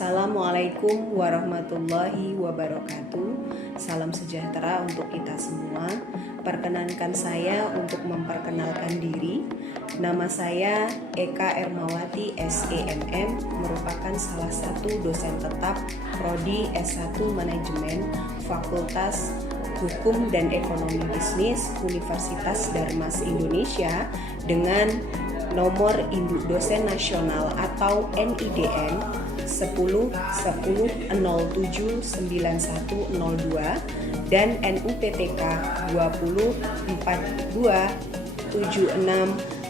Assalamualaikum warahmatullahi wabarakatuh. Salam sejahtera untuk kita semua. Perkenankan saya untuk memperkenalkan diri. Nama saya Eka Ermawati SEMM, merupakan salah satu dosen tetap Prodi S1 Manajemen Fakultas Hukum dan Ekonomi Bisnis Universitas Darmas Indonesia dengan nomor induk dosen nasional atau NIDN 10 10 07 91 02 dan NUPTK 20 42 76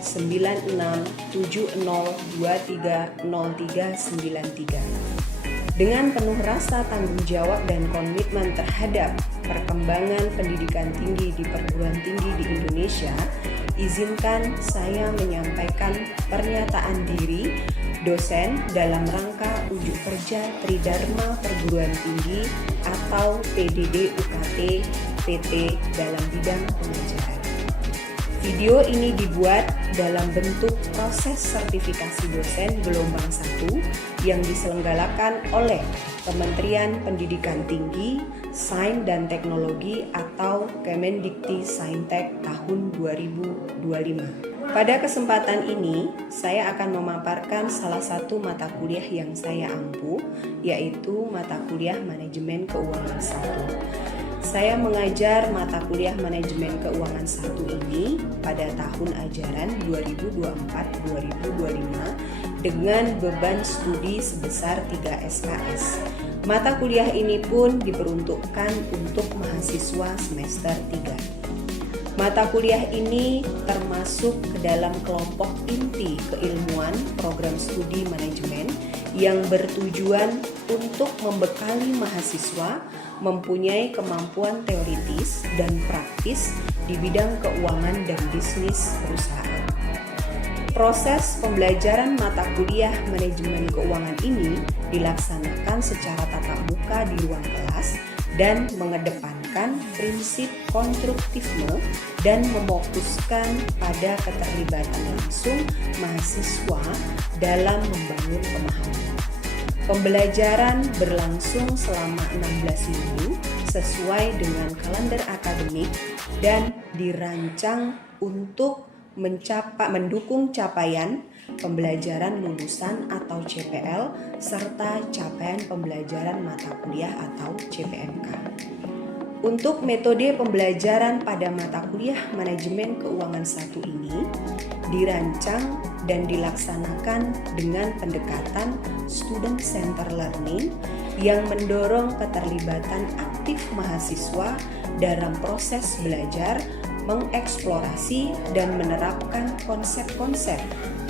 96 70 23 03 93. Dengan penuh rasa tanggung jawab dan komitmen terhadap perkembangan pendidikan tinggi di perguruan tinggi di Indonesia, izinkan saya menyampaikan pernyataan diri dosen dalam rangka ujuk kerja Tridharma Perguruan Tinggi atau PDD UKT PT dalam bidang pengajaran. Video ini dibuat dalam bentuk proses sertifikasi dosen gelombang 1 yang diselenggarakan oleh Kementerian Pendidikan Tinggi, Sains dan Teknologi atau Kemendikti Saintek tahun 2025. Pada kesempatan ini, saya akan memaparkan salah satu mata kuliah yang saya ampu, yaitu mata kuliah Manajemen Keuangan 1. Saya mengajar mata kuliah Manajemen Keuangan 1 ini pada tahun ajaran 2024-2025 dengan beban studi sebesar 3 SKS. Mata kuliah ini pun diperuntukkan untuk mahasiswa semester 3. Mata kuliah ini termasuk ke dalam kelompok inti keilmuan program studi manajemen yang bertujuan untuk membekali mahasiswa mempunyai kemampuan teoritis dan praktis di bidang keuangan dan bisnis perusahaan. Proses pembelajaran mata kuliah manajemen keuangan ini dilaksanakan secara tatap muka di ruang kelas dan mengedepankan prinsip konstruktifme dan mefokuskan pada keterlibatan langsung mahasiswa dalam membangun pemahaman. Pembelajaran berlangsung selama 16 minggu sesuai dengan kalender akademik dan dirancang untuk mendukung capaian pembelajaran lulusan atau CPL serta capaian pembelajaran mata kuliah atau CPMK. Untuk metode pembelajaran pada mata kuliah Manajemen Keuangan 1 ini dirancang dan dilaksanakan dengan pendekatan student center learning yang mendorong keterlibatan aktif mahasiswa dalam proses belajar, mengeksplorasi dan menerapkan konsep-konsep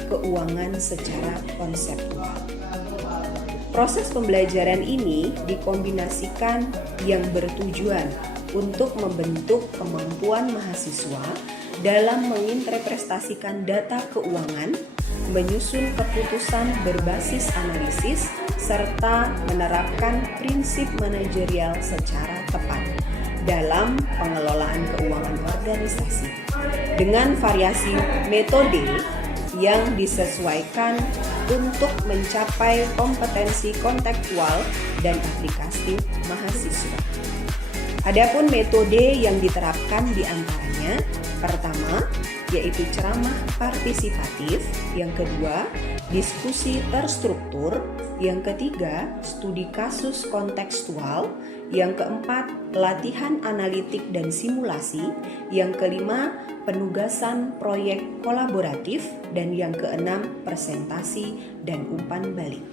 keuangan secara konseptual. Proses pembelajaran ini dikombinasikan yang bertujuan untuk membentuk kemampuan mahasiswa dalam menginterpretasikan data keuangan, menyusun keputusan berbasis analisis, serta menerapkan prinsip manajerial secara tepat dalam pengelolaan keuangan organisasi dengan variasi metode yang disesuaikan untuk mencapai kompetensi kontekstual dan aplikasi mahasiswa. Adapun metode yang diterapkan diantaranya, pertama, yaitu ceramah partisipatif, yang kedua, diskusi terstruktur, yang ketiga, studi kasus kontekstual, yang keempat, latihan analitik dan simulasi, yang kelima, penugasan proyek kolaboratif, dan yang keenam, presentasi dan umpan balik.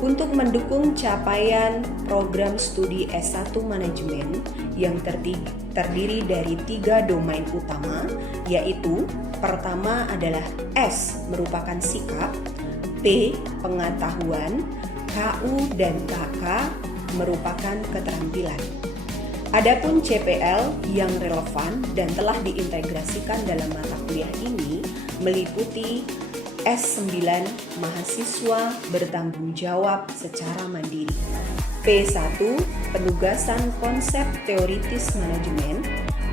Untuk mendukung capaian program studi S1 Manajemen yang terdiri dari 3 domain utama, yaitu pertama adalah S merupakan sikap, P pengetahuan, KU dan KK merupakan keterampilan. Adapun CPL yang relevan dan telah diintegrasikan dalam mata kuliah ini meliputi S9 mahasiswa bertanggung jawab secara mandiri, P1 penugasan konsep teoritis manajemen,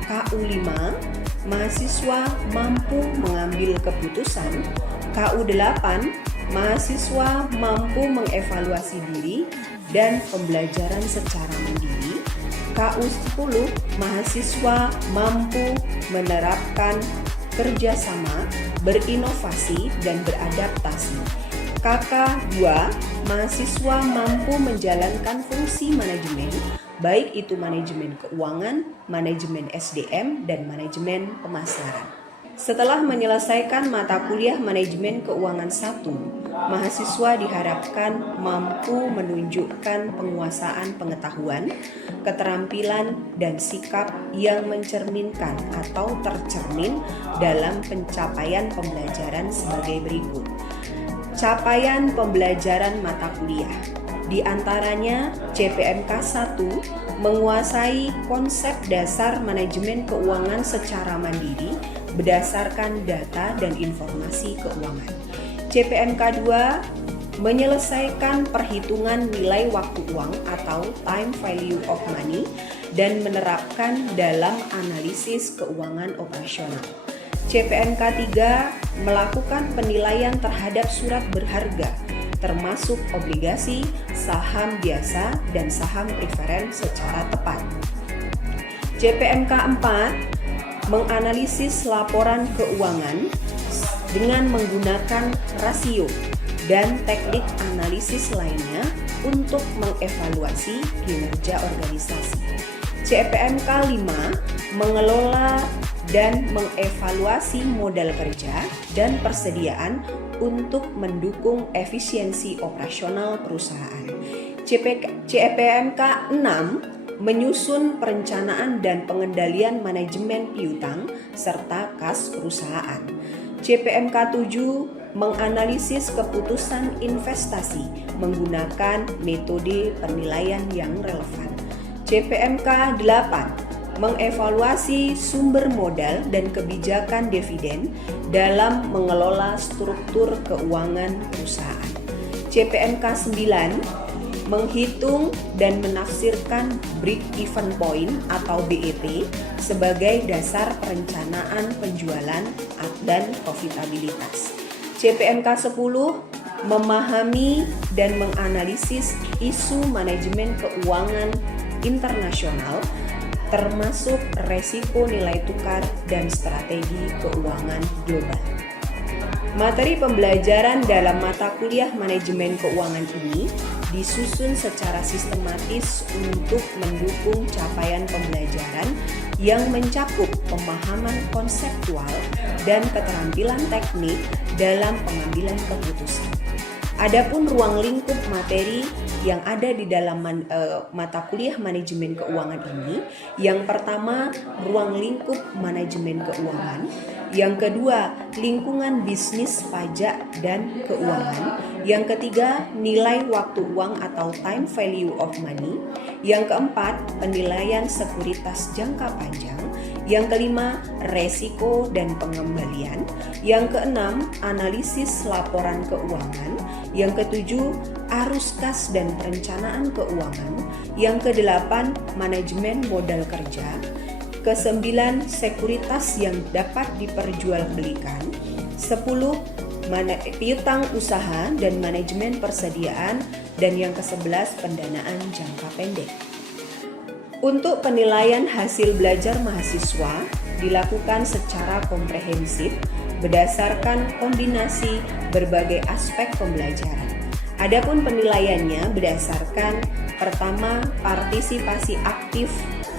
KU5 mahasiswa mampu mengambil keputusan, KU8 mahasiswa mampu mengevaluasi diri dan pembelajaran secara mandiri. KU10, mahasiswa mampu menerapkan kerjasama, berinovasi, dan beradaptasi. KK2, mahasiswa mampu menjalankan fungsi manajemen, baik itu manajemen keuangan, manajemen SDM, dan manajemen pemasaran. Setelah menyelesaikan mata kuliah manajemen keuangan 1, mahasiswa diharapkan mampu menunjukkan penguasaan pengetahuan, keterampilan, dan sikap yang mencerminkan atau tercermin dalam pencapaian pembelajaran sebagai berikut. Capaian pembelajaran mata kuliah, di antaranya CPMK 1 menguasai konsep dasar manajemen keuangan secara mandiri berdasarkan data dan informasi keuangan. CPMK 2 menyelesaikan perhitungan nilai waktu uang atau time value of money dan menerapkan dalam analisis keuangan operasional. CPMK 3 melakukan penilaian terhadap surat berharga termasuk obligasi, saham biasa, dan saham preferen secara tepat. CPMK 4 menganalisis laporan keuangan dengan menggunakan rasio dan teknik analisis lainnya untuk mengevaluasi kinerja organisasi. CPMK 5 mengelola dan mengevaluasi modal kerja dan persediaan untuk mendukung efisiensi operasional perusahaan. CPMK 6 menyusun perencanaan dan pengendalian manajemen piutang serta kas perusahaan. CPMK 7 menganalisis keputusan investasi menggunakan metode penilaian yang relevan. CPMK 8 mengevaluasi sumber modal dan kebijakan dividen dalam mengelola struktur keuangan perusahaan. CPMK 9 menghitung dan menafsirkan break-even point atau BEP sebagai dasar perencanaan penjualan dan profitabilitas. CPMK 10 memahami dan menganalisis isu manajemen keuangan internasional termasuk resiko nilai tukar dan strategi keuangan global. Materi pembelajaran dalam mata kuliah manajemen keuangan ini disusun secara sistematis untuk mendukung capaian pembelajaran yang mencakup pemahaman konseptual dan keterampilan teknik dalam pengambilan keputusan. Adapun ruang lingkup materi yang ada di dalam mata kuliah manajemen keuangan ini, yang pertama ruang lingkup manajemen keuangan, yang kedua lingkungan bisnis pajak dan keuangan, yang ketiga nilai waktu uang atau time value of money, yang keempat penilaian sekuritas jangka panjang, yang kelima resiko dan pengembalian, yang keenam analisis laporan keuangan, yang ketujuh arus kas dan perencanaan keuangan, yang kedelapan manajemen modal kerja, kesembilan sekuritas yang dapat diperjualbelikan, 10 piutang usaha dan manajemen persediaan, dan yang ke-11 pendanaan jangka pendek. Untuk penilaian hasil belajar mahasiswa dilakukan secara komprehensif berdasarkan kombinasi berbagai aspek pembelajaran. Adapun penilaiannya berdasarkan pertama partisipasi aktif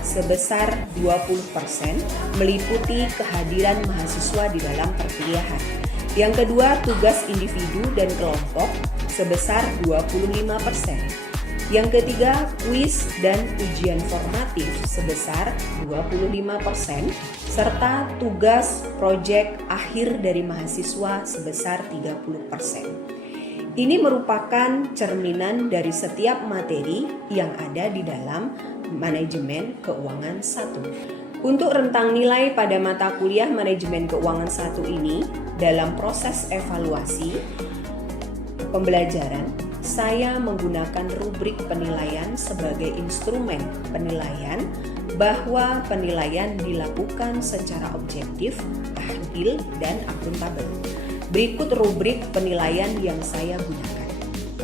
sebesar 20% meliputi kehadiran mahasiswa di dalam perkuliahan. Yang kedua tugas individu dan kelompok sebesar 25%. Yang ketiga, kuis dan ujian formatif sebesar 25%, serta tugas proyek akhir dari mahasiswa sebesar 30%. Ini merupakan cerminan dari setiap materi yang ada di dalam manajemen keuangan 1. Untuk rentang nilai pada mata kuliah manajemen keuangan 1 ini, dalam proses evaluasi pembelajaran, saya menggunakan rubrik penilaian sebagai instrumen penilaian bahwa penilaian dilakukan secara objektif, adil, dan akuntabel. Berikut rubrik penilaian yang saya gunakan.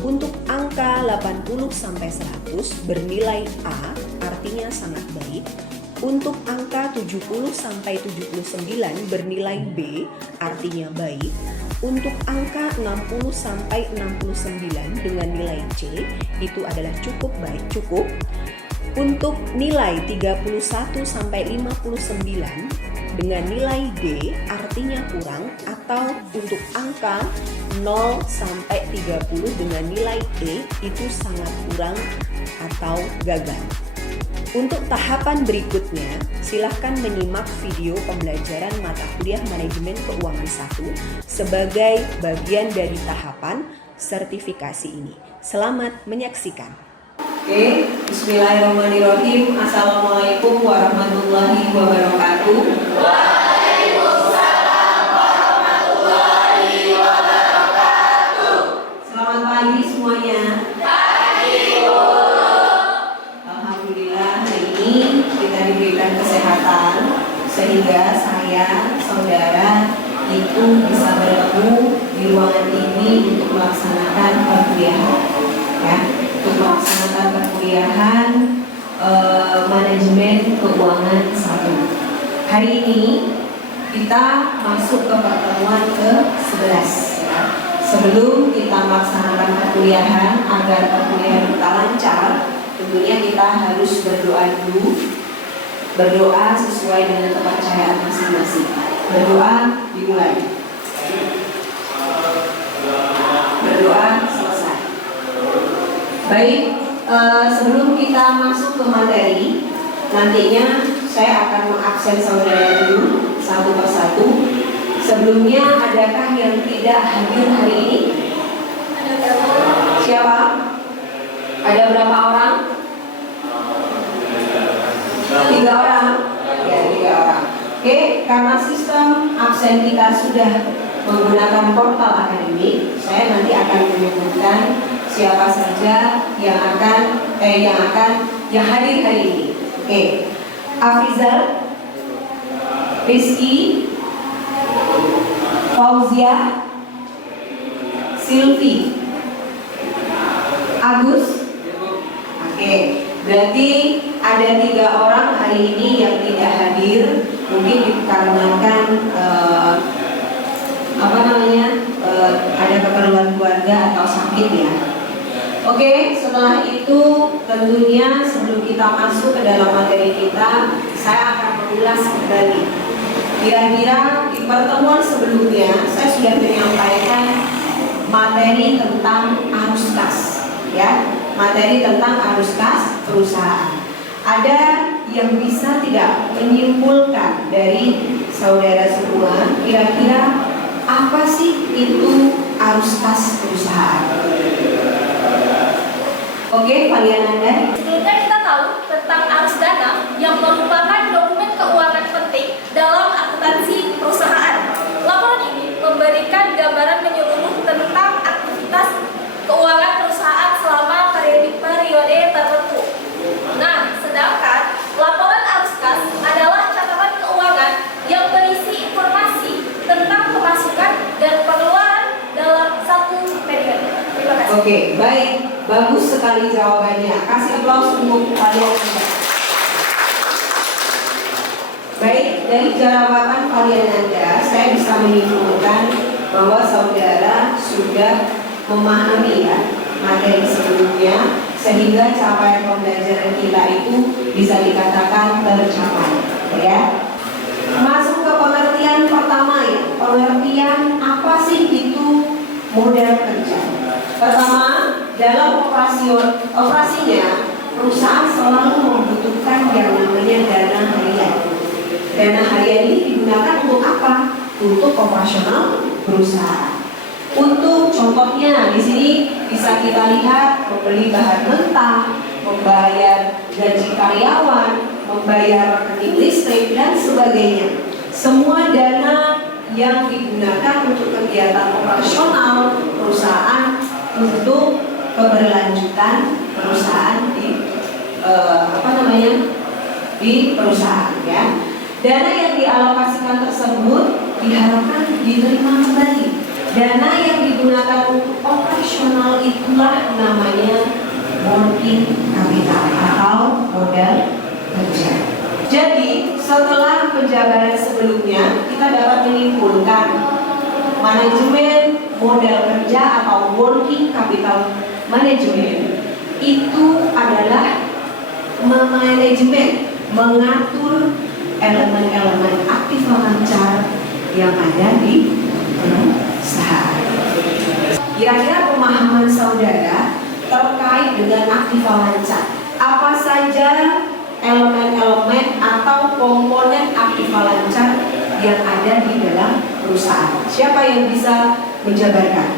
Untuk angka 80-100 bernilai A, artinya sangat baik. Untuk angka 70-79 bernilai B, artinya baik. Untuk angka 60-69 dengan nilai C, itu adalah cukup baik, cukup. Untuk nilai 31-59 dengan nilai D, artinya kurang. Atau untuk angka 0-30 dengan nilai E, itu sangat kurang atau gagal. Untuk tahapan berikutnya, silakan menyimak video pembelajaran mata kuliah Manajemen Keuangan 1 sebagai bagian dari tahapan sertifikasi ini. Selamat menyaksikan. Oke, bismillahirrahmanirrahim. Assalamualaikum warahmatullahi wabarakatuh. Waalaikumsalam warahmatullahi wabarakatuh. Selamat pagi semuanya. Kita diberikan kesehatan sehingga saya, saudara itu bisa bertemu di ruangan ini untuk melaksanakan perkuliahan, ya, untuk melaksanakan perkuliahan manajemen keuangan 1. Hari ini kita masuk ke pertemuan ke-11. Ya. Sebelum kita melaksanakan perkuliahan agar perkuliahan kita lancar, tentunya kita harus berdoa dulu. Berdoa sesuai dengan kepercayaan masing-masing. Berdoa dimulai. Berdoa selesai. Baik, sebelum kita masuk ke materi, nantinya saya akan mengabsen saudara dulu satu persatu. Sebelumnya, adakah yang tidak hadir hari ini? Siapa? Ada berapa orang? 3 orang. Ya, 3 orang. Oke, karena sistem absen kita sudah menggunakan portal akademik, saya nanti akan menyebutkan siapa saja yang hadir hari ini. Oke. Afrizal, Rizky, Fauzia, Silvi, Agus. Oke, berarti ada 3 orang hari ini yang tidak hadir, mungkin dikarenakan ada keperluan keluarga atau sakit, ya. Oke, setelah itu tentunya sebelum kita masuk ke dalam materi kita, saya akan mengulas kembali. Kira-kira di pertemuan sebelumnya saya sudah menyampaikan materi tentang arus kas, ya, materi tentang arus kas perusahaan. Ada yang bisa tidak menyimpulkan dari saudara semua, kira-kira apa sih itu arus kas perusahaan? Oke, kalian Anda? Sebelumnya kita tahu tentang arus dana yang merupakan dokumen keuangan penting dalam akuntansi perusahaan. Laporan ini memberikan gambaran menyeluruh tentang aktivitas keuangan perusahaan selama periode tertentu. Nah, sedangkan laporan arus kas adalah catatan keuangan yang berisi informasi tentang pemasukan dan pengeluaran dalam satu periode. Terima kasih. Oke, baik. Bagus sekali jawabannya. Kasih aplaus untuk kalian. Baik, dari jawaban kalian Anda, saya bisa menyimpulkan bahwa saudara sudah memahami, ya, materi sebelumnya, sehingga capaian pembelajaran kita itu bisa dikatakan tercapai, ya. Masuk ke pengertian pertama, ya. Pengertian apa sih itu modal kerja? Pertama, dalam operasinya perusahaan selalu membutuhkan yang namanya dana harian. Dana harian ini digunakan untuk apa? Untuk operasional perusahaan. Untuk contohnya di sini bisa kita lihat membeli bahan mentah, membayar gaji karyawan, membayar rekening listrik dan sebagainya. Semua dana yang digunakan untuk kegiatan operasional perusahaan untuk keberlanjutan perusahaan di perusahaan, ya. Dana yang dialokasikan tersebut diharapkan diterima kembali Dana yang digunakan untuk operasional itulah namanya working capital atau modal kerja. Jadi setelah penjabaran sebelumnya kita dapat menyimpulkan manajemen modal kerja atau working capital management itu adalah memanajemen, mengatur elemen-elemen aktiva lancar yang ada di perusahaan. Kira-kira pemahaman saudara terkait dengan aktiva lancar, apa saja elemen-elemen atau komponen aktiva lancar yang ada di dalam perusahaan? Siapa yang bisa menjabarkan?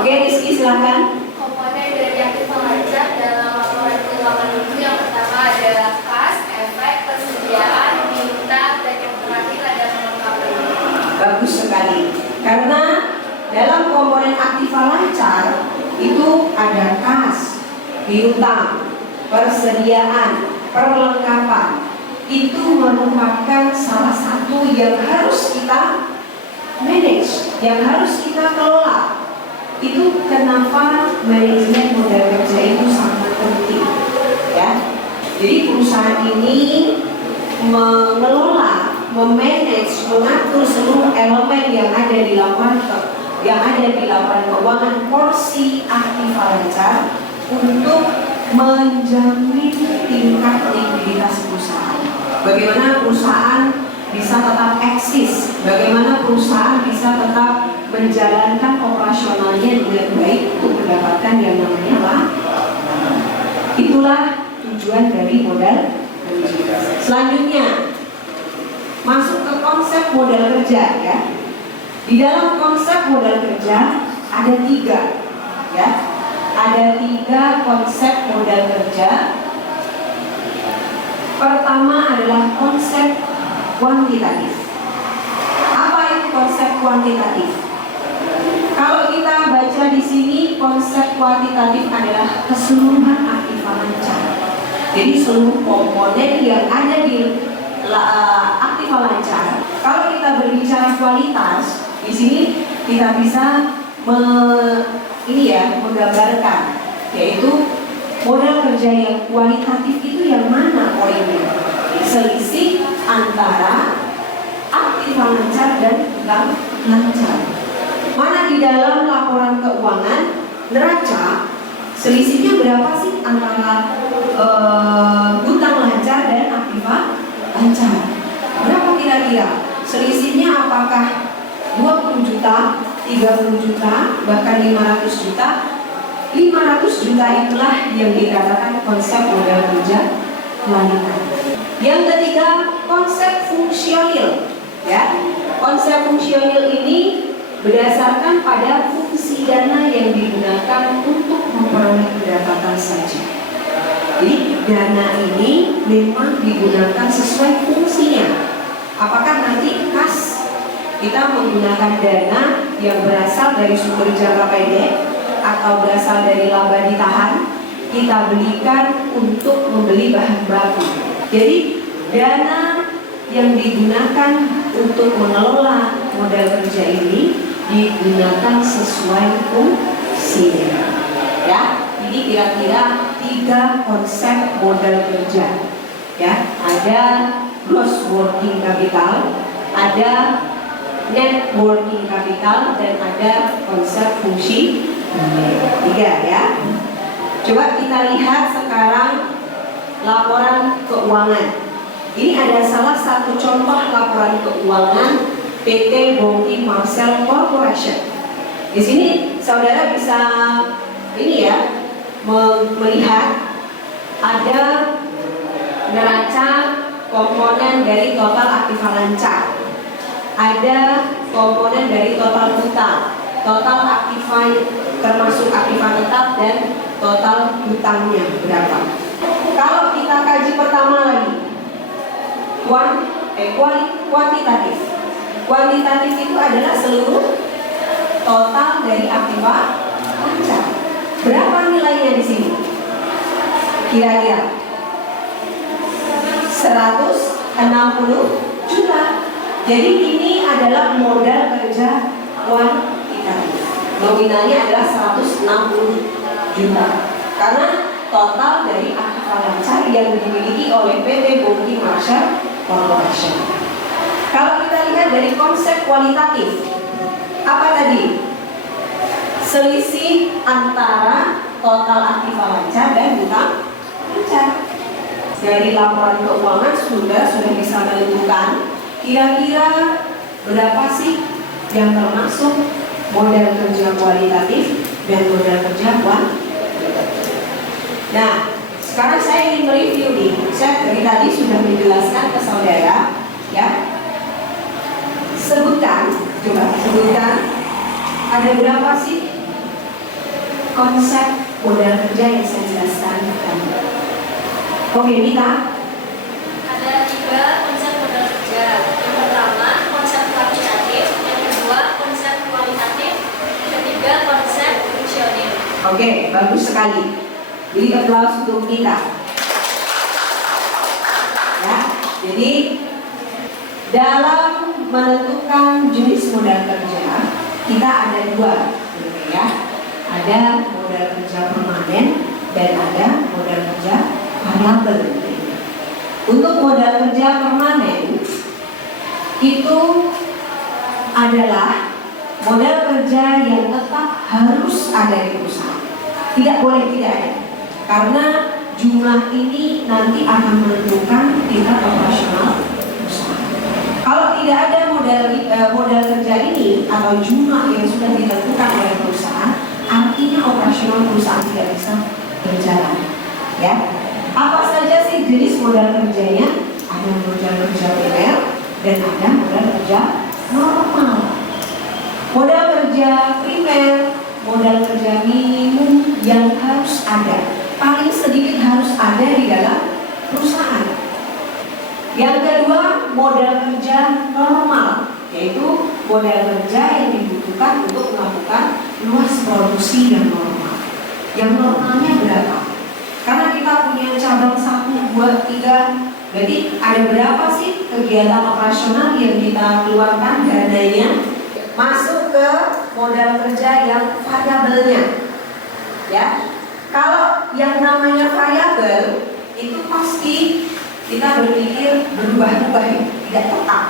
Oke, Rizky silakan. Komponen dari aktiva lancar dalam laporan keuangan itu yang pertama adalah kas, efek, persediaan, piutang, dan yang terakhir adalah melengkapi. Bagus sekali. Karena dalam komponen aktiva lancar itu ada kas, piutang, persediaan, perlengkapan. Itu merupakan salah satu yang harus kita manage, yang harus kita kelola. Itu kenapa manajemen modal kerja itu sangat penting, ya. Jadi perusahaan ini mengelola, memanage, mengatur seluruh elemen yang ada di laporan keuangan porsi aktiva lancar untuk menjamin tingkat likuiditas perusahaan. Bagaimana perusahaan bisa tetap eksis, bagaimana perusahaan bisa tetap menjalankan operasionalnya dengan baik untuk mendapatkan yang namanya laba. Itulah tujuan dari modal kerja. Selanjutnya masuk ke konsep modal kerja, ya. Di dalam konsep modal kerja ada 3, ya. Ada 3 konsep modal kerja. Pertama adalah konsep kuantitatif. Apa itu konsep kuantitatif? Kalau kita baca di sini, konsep kuantitatif adalah keseluruhan aktiva lancar. Jadi seluruh komponen yang ada di aktiva lancar. Kalau kita berbicara kualitas, di sini kita bisa menggambarkan, yaitu modal kerja yang kualitatif itu yang mana poinnya? Selisih antara aktiva lancar dan tidak lancar. Mana di dalam laporan keuangan neraca selisihnya berapa sih antara hutang lancar dan aktiva lancar? Berapa kira-kira? Selisihnya apakah 20 juta, 30 juta, bahkan 500 juta? 500 juta itulah yang dikatakan konsep modal kerja kualitatif. Yang ketiga, konsep fungsional, ya. Konsep fungsional ini berdasarkan pada fungsi dana yang digunakan untuk memperoleh pendapatan saja. Jadi dana ini memang digunakan sesuai fungsinya. Apakah nanti kas kita menggunakan dana yang berasal dari sumber jangka pendek atau berasal dari laba ditahan, kita belikan untuk membeli bahan baku. Jadi dana yang digunakan untuk mengelola modal kerja ini digunakan sesuai fungsinya, ya. Ini kira-kira 3 konsep modal kerja, ya. Ada gross working capital, ada net working capital, dan ada konsep fungsi 3, ya. Coba kita lihat sekarang laporan keuangan. Ini ada salah satu contoh laporan keuangan PT Bongki Marcel Corporation. Di sini saudara bisa melihat ada neraca komponen dari total aktiva lancar, ada komponen dari total hutang, total aktiva termasuk aktiva tetap, dan total hutangnya berapa. Kalau kita kaji pertama lagi, kuantitatif. Kuantitatif itu adalah seluruh total dari aktiva lancar. Berapa nilainya di sini? Kira-kira 160 juta. Jadi ini adalah modal kerja kuantitatif. Nominalnya adalah 160 juta. Karena total dari aktiva lancar yang dimiliki oleh PT Bongki Marshall Corporation. Kalau kita lihat dari konsep kualitatif, apa tadi? Selisih antara total aktiva lancar dan hutang lancar. Dari laporan keuangan sudah bisa menentukan kira-kira berapa sih yang termasuk modal kerja kualitatif dan modal kerja kuantitatif. Nah, sekarang saya ingin mereview nih. Saya dari tadi sudah menjelaskan ke saudara, ya. Sebutkan ada berapa sih konsep modal kerja yang saya jelaskan tadi? Oke, Mita. Ada 3 konsep modal kerja. Yang pertama konsep kuantitatif, yang kedua konsep kualitatif, yang ketiga konsep fungsional. Oke, bagus sekali. Beri aplaus untuk kita. Ya, jadi dalam menentukan jenis modal kerja kita ada 2, ya. Ada modal kerja permanen dan ada modal kerja variabel. Untuk modal kerja permanen itu adalah modal kerja yang tetap harus ada di perusahaan. Tidak boleh tidak ada. Karena jumlah ini nanti akan menentukan tingkat operasional perusahaan. Kalau tidak ada modal kerja ini atau jumlah yang sudah ditentukan oleh perusahaan, artinya operasional perusahaan tidak bisa berjalan. Ya, apa saja sih jenis modal kerjanya? Ada modal kerja primer dan ada modal kerja normal. Modal kerja primer, modal kerja minimum yang harus ada, paling sedikit harus ada di dalam perusahaan. Yang kedua, modal kerja normal, yaitu modal kerja yang dibutuhkan untuk melakukan luas produksi yang normal. Yang normalnya berapa? Karena kita punya cabang 1, 2, 3, berarti ada berapa sih kegiatan operasional yang kita keluarkan dananya masuk ke modal kerja yang variabelnya. Ya, kalau yang namanya variabel itu pasti kita berpikir berubah-ubah, tidak tetap,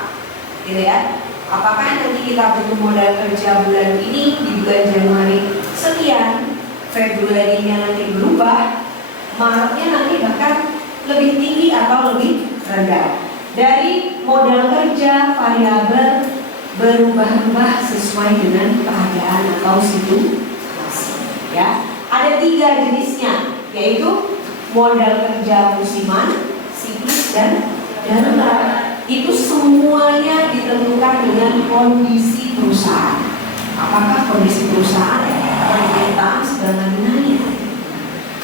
gitu ya. Apakah nanti kita butuh modal kerja bulan ini di bulan Januari sekian, Februarinya nanti berubah, Maretnya nanti bahkan lebih tinggi atau lebih rendah. Dari modal kerja variabel berubah-ubah sesuai dengan keadaan atau situasi. Ya, ada 3 jenisnya, yaitu modal kerja musiman, siklus dan darurat. Itu semuanya ditentukan dengan kondisi perusahaan. Apakah kondisi perusahaan pemerintahan sedang naik?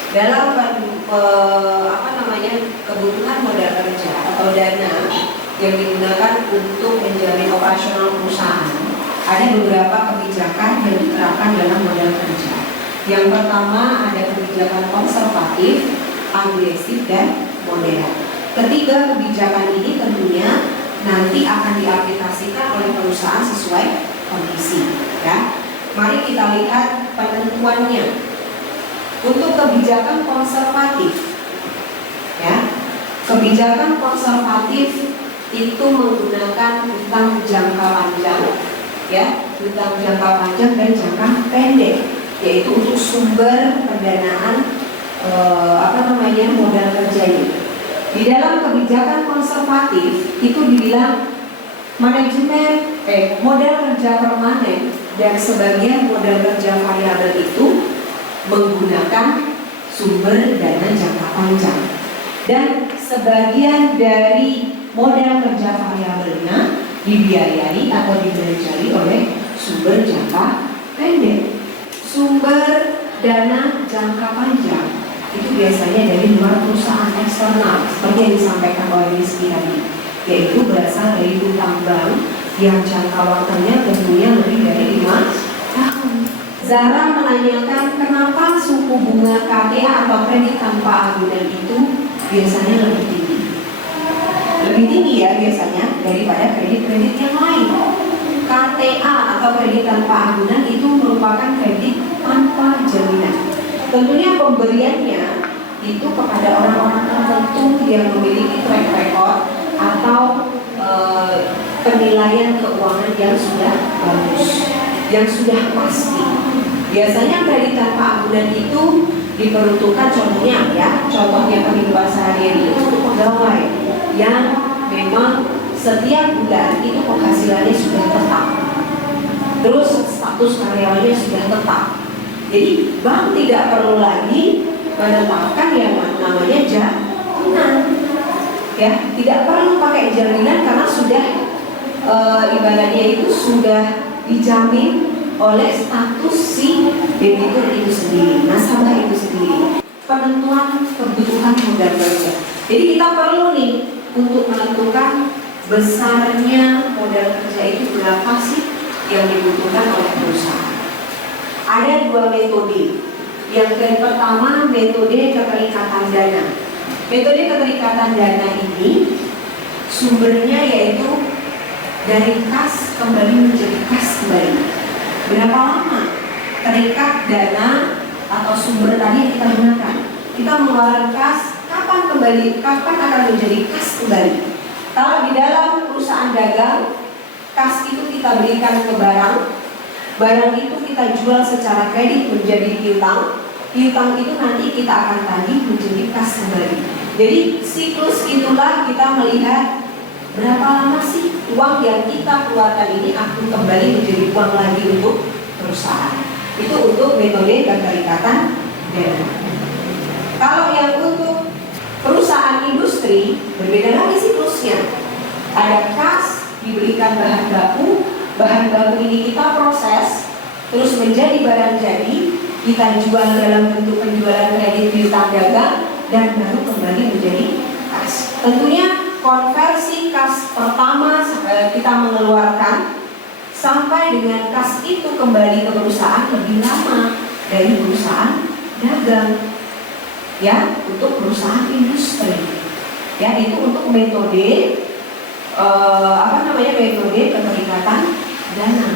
Dalam kebutuhan modal kerja atau dana yang digunakan untuk menjamin operasional perusahaan, ada beberapa kebijakan yang diterapkan dalam modal kerja. Yang pertama ada kebijakan konservatif, agresif dan moderat. Ketiga kebijakan ini tentunya nanti akan diaplikasikan oleh perusahaan sesuai kondisi. Ya, mari kita lihat penentuannya. Untuk kebijakan konservatif, ya, kebijakan konservatif itu menggunakan hutang jangka panjang, ya, hutang jangka panjang dan jangka pendek, yaitu untuk sumber pendanaan modal kerja ini. Di dalam kebijakan konservatif itu dibilang manajemen modal kerja permanen dan sebagian modal kerja variabel itu menggunakan sumber dana jangka panjang, dan sebagian dari modal kerja variabelnya dibiayai atau dibelanjai oleh sumber jangka pendek. Sumber dana jangka panjang itu biasanya dari luar perusahaan eksternal, seperti yang disampaikan oleh Rizky tadi, yaitu berasal dari hutang bank yang jangka waktunya tentunya lebih dari 5 tahun. Zara menanyakan kenapa suku bunga KTA atau kredit tanpa agunan itu biasanya lebih tinggi. Lebih tinggi ya biasanya daripada kredit-kredit yang lain. KTA atau kredit tanpa agunan itu merupakan kredit tanpa jaminan. Tentunya pemberiannya itu kepada orang-orang tertentu yang memiliki track record atau penilaian keuangan yang sudah bagus, yang sudah pasti. Biasanya kredit tanpa agunan itu diperuntukkan contohnya kehidupan sehari-hari itu untuk pegawai yang memang setiap bulan itu penghasilannya sudah tetap, terus status karyawannya sudah tetap. Jadi bank tidak perlu lagi menetapkan yang namanya jaminan, ya, tidak perlu pakai jaminan karena sudah ibaratnya itu sudah dijamin oleh status si debitur itu sendiri, nasabah itu sendiri. Penentuan kebutuhan modal kerja. Jadi kita perlu nih untuk menentukan besarnya modal kerja itu berapa sih yang dibutuhkan oleh perusahaan. Ada dua metode. Yang pertama metode keterikatan dana. Metode keterikatan dana ini sumbernya yaitu dari kas kembali menjadi kas kembali. Berapa lama terikat dana atau sumber tadi yang kita gunakan? Kita mengeluarkan kas, kapan akan menjadi kas kembali? Kalau di dalam perusahaan dagang, kas itu kita berikan ke barang itu kita jual secara kredit menjadi piutang itu nanti kita akan tagih menjadi kas kembali. Jadi siklus itulah kita melihat berapa lama sih uang yang kita keluarkan ini akan kembali menjadi uang lagi untuk perusahaan. Itu untuk metode keterikatan dana. Kalau yang untuk perusahaan industri berbeda lagi siklusnya. Ada kas, diberikan bahan baku ini kita proses terus menjadi barang jadi, kita jual dalam bentuk penjualan kredit piutang dagang dan baru kembali menjadi kas. Tentunya konversi kas pertama kita mengeluarkan sampai dengan kas itu kembali ke perusahaan lebih lama dari perusahaan dagang, ya, untuk perusahaan industri, ya, itu untuk metode metode keterikatan dana.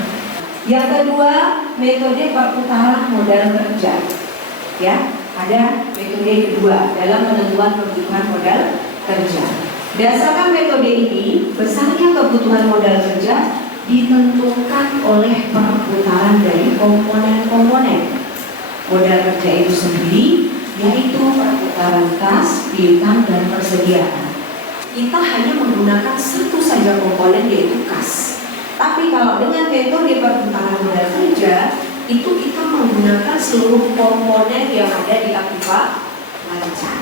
Yang kedua metode perputaran modal kerja, ya, ada metode kedua dalam penentuan kebutuhan modal kerja. Berdasarkan metode ini, besarnya kebutuhan modal kerja ditentukan oleh perputaran dari komponen-komponen modal kerja itu sendiri, yaitu perputaran kas, piutang, dan persediaan. Kita hanya menggunakan satu saja komponen, yaitu kas. Tapi kalau dengan metode perputaran modal kerja, itu kita menggunakan seluruh komponen yang ada di akibat lancar.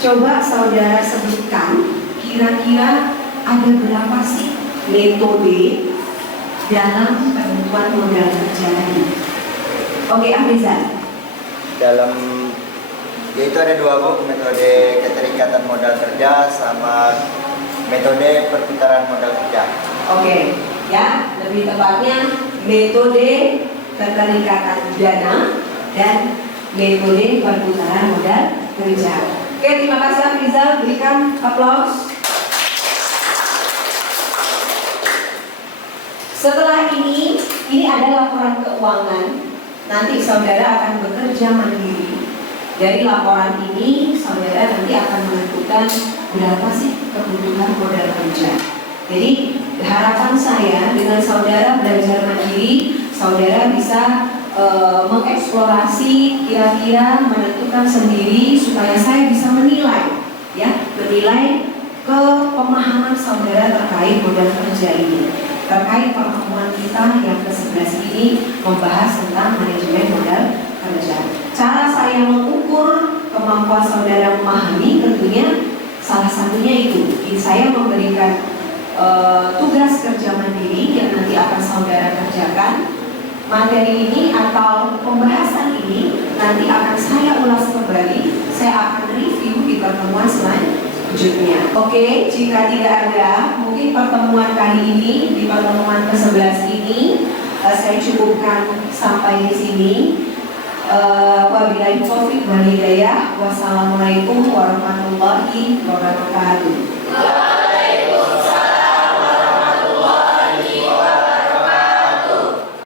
Coba saudara sebutkan kira-kira ada berapa sih metode dalam penentuan modal kerja tadi? Oke, Ahrizan. Dalam yaitu ada dua, Bu, metode keterikatan modal kerja sama metode perputaran modal kerja. Oke, ya, lebih tepatnya metode keterikatan dana dan metode perputaran modal kerja. Oke, terima kasih Afrizal, berikan aplaus. Setelah ini ada laporan keuangan. Nanti saudara akan bekerja mandiri. Dari laporan ini, saudara nanti akan menentukan berapa sih kebutuhan modal kerja. Jadi harapan saya dengan saudara belajar mandiri, saudara bisa mengeksplorasi, kira-kira menentukan sendiri supaya saya bisa menilai, ya, menilai ke pemahaman saudara terkait modal kerja ini. Terkait pertemuan kita yang ke-11 ini membahas tentang manajemen modal kerja. Cara saya mengukur kemampuan saudara memahami tentunya salah satunya itu saya memberikan tugas kerja mandiri yang nanti akan saudara kerjakan. Materi ini atau pembahasan ini nanti akan saya ulas kembali, saya akan review di pertemuan selanjutnya. Oke, jika tidak ada, mungkin pertemuan kali ini, di pertemuan ke-11 ini saya cukupkan sampai di sini. Wabillahi taufiq wal hidayah. Wassalamualaikum warahmatullahi wabarakatuh.